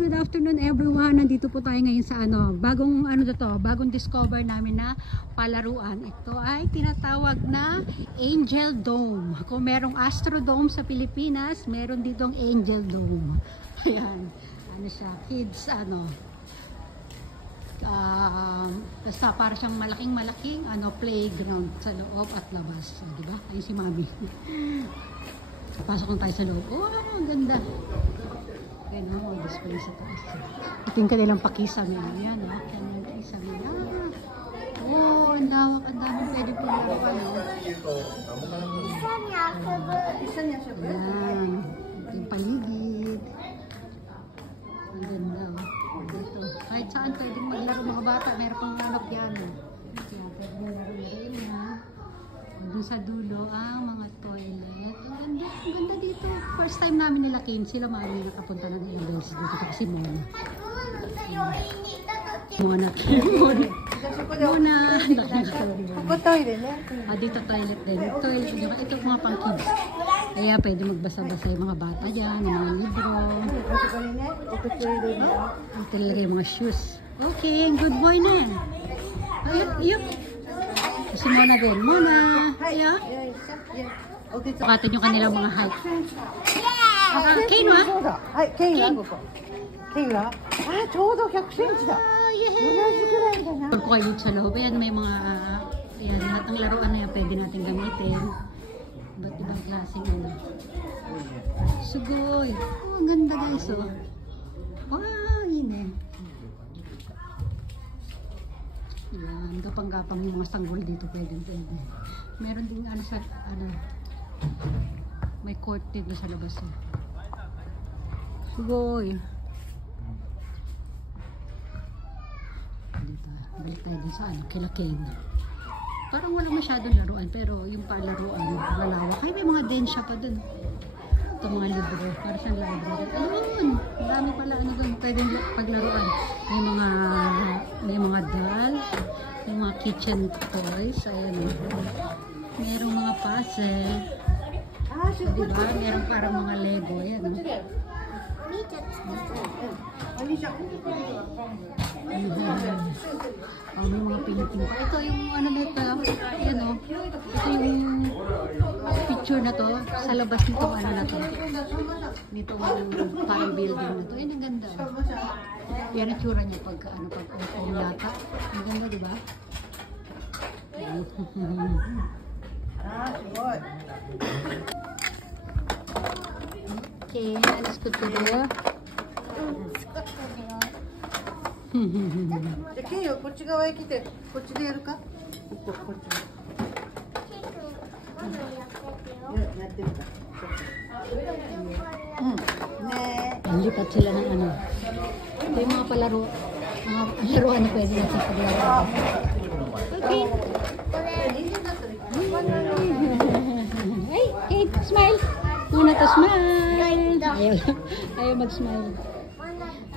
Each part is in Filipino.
good afternoon everyone. Nandito po tayo ngayon sa bagong discover namin na palaruan. Ito ay tinatawag na Angel Dome. Kung merong Astrodome sa Pilipinas, meron ditong Angel Dome. Ayan. Ano siya? Kids basta para siyang malaking playground sa loob at labas. Diba? Ayun si Mami. Pasok lang tayo sa loob. Oh, ang ganda. Ayan o, display sa taas. Ito yung kanilang pakisame. Ayan o, kanilang pakisame. Oh, ang daming pwede po laruan. Ayan. Ito yung paligid. Ang ganda o. Dito. Kahit saan pwede maglaro mga bata. Meron pang piano. Kaya pwede maglaro na. Doon sa dulo ang mga toilet. Ang ganda dito. First time namin nila came. Sila Mami nakapunta ng ilang beses dito kasi Mona. Dito toilet din. Ito mga pang kids. Kaya pwede magbasa-basa yung mga bata dyan, yung mga libro. Ito talaga yung mga shoes. Okay, good boy na yan. Ayun. Si Mona din. Mona! Kaya? Pakatin yung kanilang mga height. Kane wa? Kane wa? Chodo 100cm da. Pag ko kayo sa loob, ayan may mga lahat ng laruan na yan pwede natin gamitin. Iba't ibang klaseng Sugoy! Oh, ang ganda guys oh. Wow, yun eh. Yan, gapang-gapang yung mga sanggol dito pwede. Meron din may court dito sa labas eh. Sugoy. Dito, balik tayo din sa kila Kane. Parang wala masyadong laruan pero yung palaruan malawak. Ay, may mga densya pa dun. Ito mga libro, para sa library. Ayun, dami pala doon pwedeng paglaruan. May mga doll, may mga kitchen toys, ayan. Merong mga puzzle. Diba? Merong parang mga Lego, ayan. May mga pinipin pa. Ito yung nito, ayan o. Ito yung picture na to sa labas nitong na to. Nitong parang building na to. Ayan, ang ganda. Yan ang tsura niya pag lata. Ang ganda, diba? Okay, let's go to the Keiよ、こっち側へ来て、こっちでやるか？こっち。やってるか。Lipat sila ng Ito yung mga palaro. Mga laruan na pwede natin paglaro. Okay. Hey, Kate, smile. Muna to smile. Ayaw mag-smile.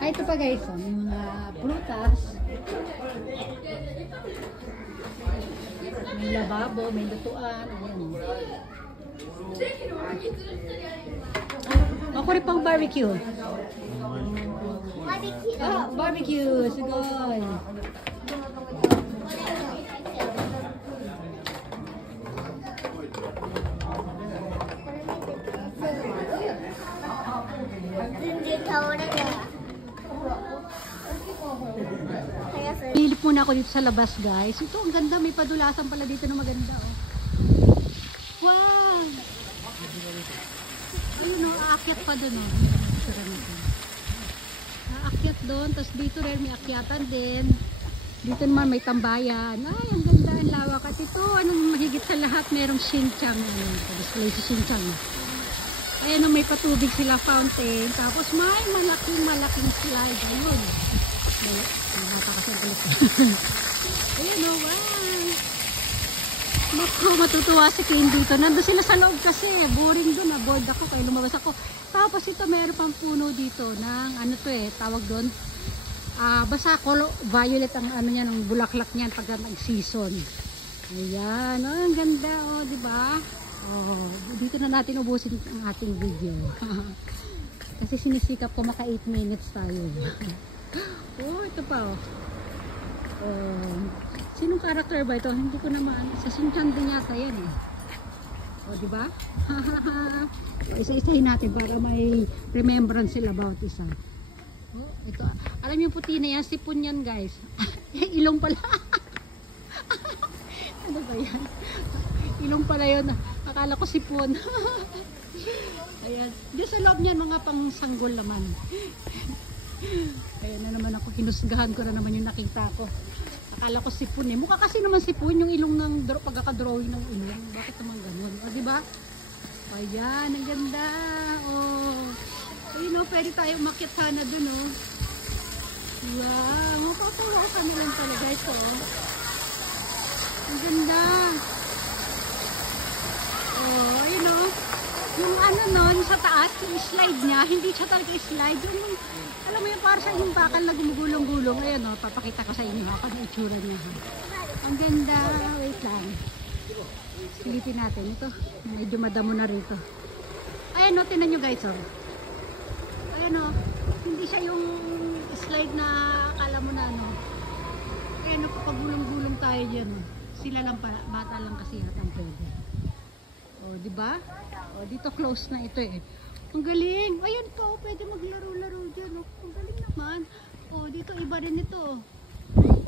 Ito pa guys, may mga prutas. May lababo, may lutuan. Ayan. Ako rin pang barbecue. Barbecue. Sigol. Hilip muna ako dito sa labas guys. Ito ang ganda, may padulasan pala dito na maganda oh. Wow! Ayun oh, aakyat pa dun oh. Aakyat doon, tapos dito rin may akyatan din. Dito naman may tambayan. Ay, ang ganda, ang lawak. At ito, anong mahigit sa lahat, merong Shin-chan. Display si Shin-chan. Ayan, may patubig sila, fountain. Tapos may malaking slide. Ayun. Nakaka kasi ang kulit. Ayun, oh, wow. Naku, matutuwa si Kane dito. Nandun sila sa loob kasi. Boring doon. Bored ako kaya lumabas ako. Tapos ito, mayroon pang puno dito ng tawag doon. Basta violet ang niya, ng bulaklak niyan pag nag-season. Ayan, oh, ang ganda, oh, di ba? Oh, dito na natin ubusin ang ating video. Kasi sinisikap ko maka 8 minutes tayo. Oh, ito pa oh. Sinong character ba ito? Hindi ko naman. Sa Shinchan din yata yan eh. O, di ba? Isa-isahin natin para may remembrance sila about isa. Oh, ito. Alam niyo puti na yan, sipon yan guys. Ilong pala. Ano ba yan? Ilong pala yun. Akala ko sipon. Ayan. Di sa loob niyan mga pang sanggol naman. Ayan na naman ako. Hinusgahan ko na naman yung nakita ko. Akala ko sipon eh. Mukha kasi naman sipon yung ilong ng pagkakadrawing ng ilong. Bakit naman ganun? O, diba? Ayan, ang ganda. Oh. Ayun o, pwede tayo umakyat sana dun o. Wow, mapatawa ka na lang pala guys o. Ang ganda. Oh, ayun o. Yung ano nun, sa taas, yung slide niya, hindi siya talaga slide. Yung, alam mo yung para sa yung bakal na gumugulong-gulong. Ayan o, papakita ko sa inyo ha, kung itsura niya ha. Ang ganda. Wait lang. Silipin natin. Ito, medyo madamo na rito. Ayan o, tinan nyo guys o. Ayan o, hindi siya yung slide na akala mo na ano. Ayan o, pagulong-gulong tayo dyan o. Sila lang pala, bata lang kasi yata ang pwede. O, diba? O, dito close na ito eh. Ang galing. Ayan ka, pwede maglaro-laro dyan. O, ang galing naman. O, dito iba rin ito.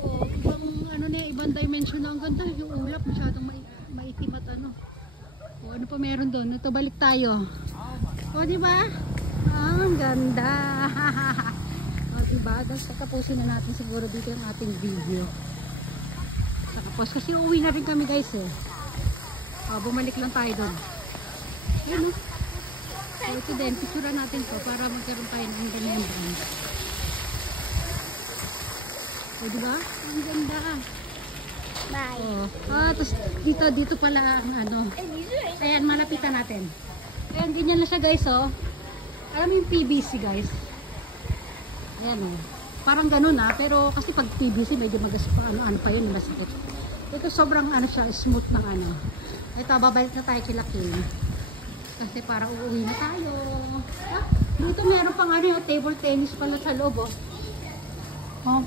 O, ibang, ano na, ibang dimension na. Ang ganda. Yung ulap, masyadong maitim at ano. O, ano pa meron doon? Ito, balik tayo. O, diba? Ang ganda. O, diba? Tapos pagkapusin na natin siguro dito yung ating video. Tapos, kasi uuwi na rin kami guys eh. O, bumalik lang tayo doon. Ayan o. So, ito din, picture natin to para magkaroon tayo ng remembrance. O, diba? Ang ganda. Bye. O, tapos dito pala ang ano. Ayan, malapitan natin. Ayan, ganyan na siya guys o. Alam mo yung PVC guys? Ayan o. Parang ganun pero kasi pag PVC medyo ano pa yun, masakit. Ito sobrang ano siya, smooth ng ano. Ito, babalik na tayo kila Kim. Kasi parang uuwi na tayo. Ah, dito meron pang ano yung table tennis pala sa loob oh. Oh,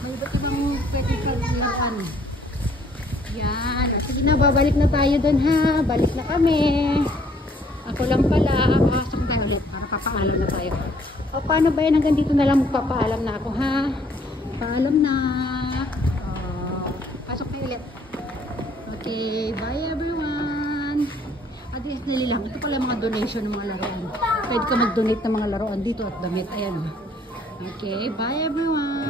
may iba't ibang pwede kang yan. Sige na, babalik na tayo dun ha. Balik na kami. Ako lang pala. Pasok na ulit para papaalam na tayo. O, paano ba yan? Hanggang dito na lang magpapaalam na ako ha. Paalam na. Pasok na ulit. Okay, bye everyone. Additionally lang, ito pala mga donation ng mga laruan. Pwede ka mag-donate ng mga laruan dito at damit. Ayan o. Okay, bye everyone.